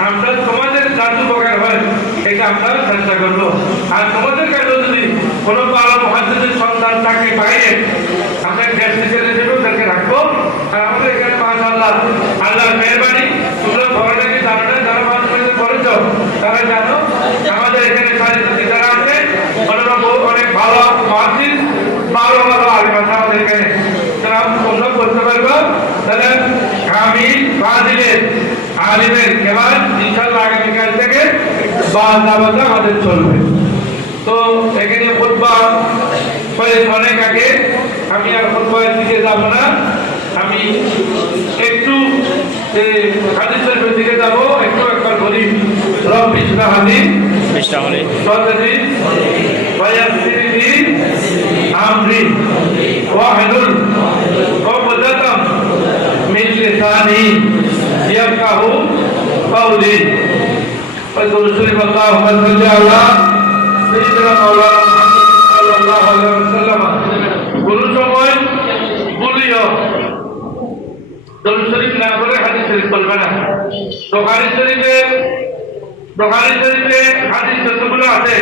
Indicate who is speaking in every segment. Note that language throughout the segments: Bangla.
Speaker 1: আমরা তোমাদের যাতে উপকার হয়, এটা আমরা চেষ্টা করব। আর তোমাদের কাছে যদি কোনো ভালো মহাজনের সন্তান থাকে বাইরে আমরা গ্যাস হিসেবে হিসেবে তাকে রাখব। আর আমাদের এখানে মাশাআল্লাহ আল্লাহর মেহরবানি, তোমরা ঘরটাকে জানো না, যারা মানুষের করেছ তারা জানো আমাদের এখানে সারিপতি যারা আছে ওনারা বহু- অনেক ভালো মহাজির ভালো ভালো আলিম আছে আমাদের এখানে তারা তোমরা করতে পারব তাহলে আমি বাদিলের আলিমের খেলার ইনশাল্লাহ আগামীকাল থেকে বাদ আবাদা আমাদের চলবে তো এখানে ফুটবল কয়েক অনেক আগে আমি আর ফুটবলের দিকে যাব না আমি একটু হাদিস শরীফের দিকে যাব একটু একবার বলি রব বিষ্ণা হাদিস
Speaker 2: চেষ্টা হলে
Speaker 1: صدري ويسر لي امري واحلل عقدة من لساني يفقه قولي فضل شريف اللهم صل على سيدنا مولانا محمد صلى الله عليه وسلم কোন সময় বলিও দরুদ শরীফ না বলে হাদিস শরীফ বলবে না বুখারী শরীফে বুখারী শরীফে হাদিস যতগুলো আছে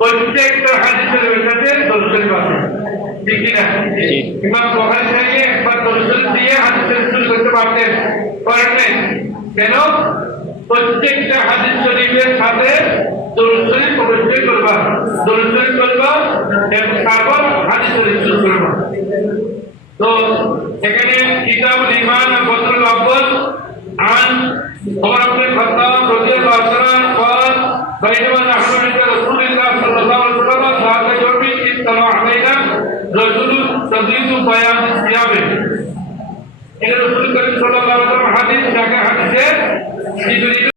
Speaker 1: প্রত্যেকটা হাদিস শরীফের সাথে দরুদ শরীফ আছে ঠিক কি না
Speaker 2: জি।
Speaker 1: ইমাম বুখারী থেকে একবার দরুদ শরীফ দিয়ে হাদিস শরীফ শুরু করতে পারতেন করেন নাই কেন প্রত্যেকটা হাদিস শরীফের সাথে দরুদ শরীফ অবশ্যই করবা দরুদ শরীফ করবা এবং তারপর হাদিস শরীফ শুরু করবা তো এখানে কিতাব ইমান বদরুল আব্বাস عن عمر بن الخطاب رضي الله عنه قال بينما نحن عند رسول الله صلى الله عليه وسلم ذات يوم اطلع علينا رجل شديد بياض ثيابه এটা রসুল করিম সাল্লাল্লাহু আলাইহি ওয়াসাল্লাম হাদিস ঢাকা হাদিসে Je suis désolé.